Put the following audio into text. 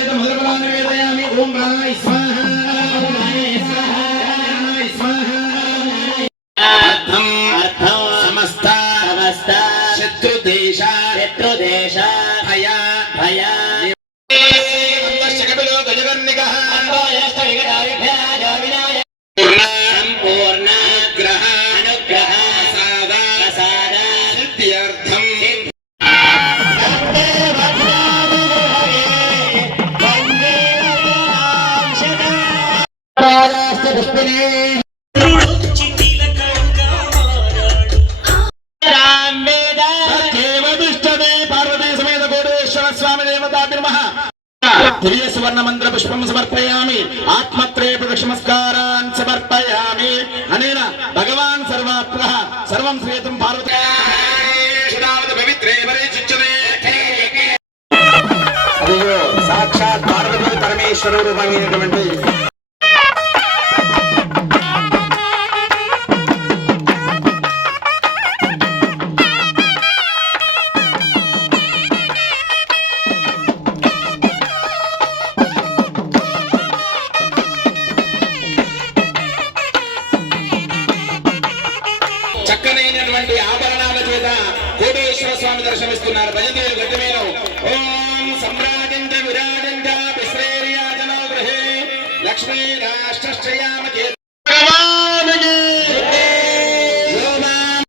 సహిత మధురబలాన్ని వేదయామి. ఓం ప్రాణాయ స్వాహ. శత్రుదేశ శత్రుదేశ. భయ భయా. దివ్య సువర్ణ మంత్ర పుష్పం సమర్పయామి ఆత్మత్రే ప్రదక్షిమస్కారాన్ సమర్పయామి అనేన భగవాన్ సర్వాత్మ సర్వం శ్రీతం పార్వతీ సాక్షాత్ పార్వతీ పరమేశ్వర రూపమైనటువంటి చక్కనైనటువంటి ఆభరణాల చేత కోటేశ్వర స్వామి దర్శనమిస్తున్నారు. భజంతేరు గట్టిమేలు ఓం సమ్రాజంత విరాజంత విశ్రేర్యాజనో గృహే లక్ష్మీ రాష్ట్రయామ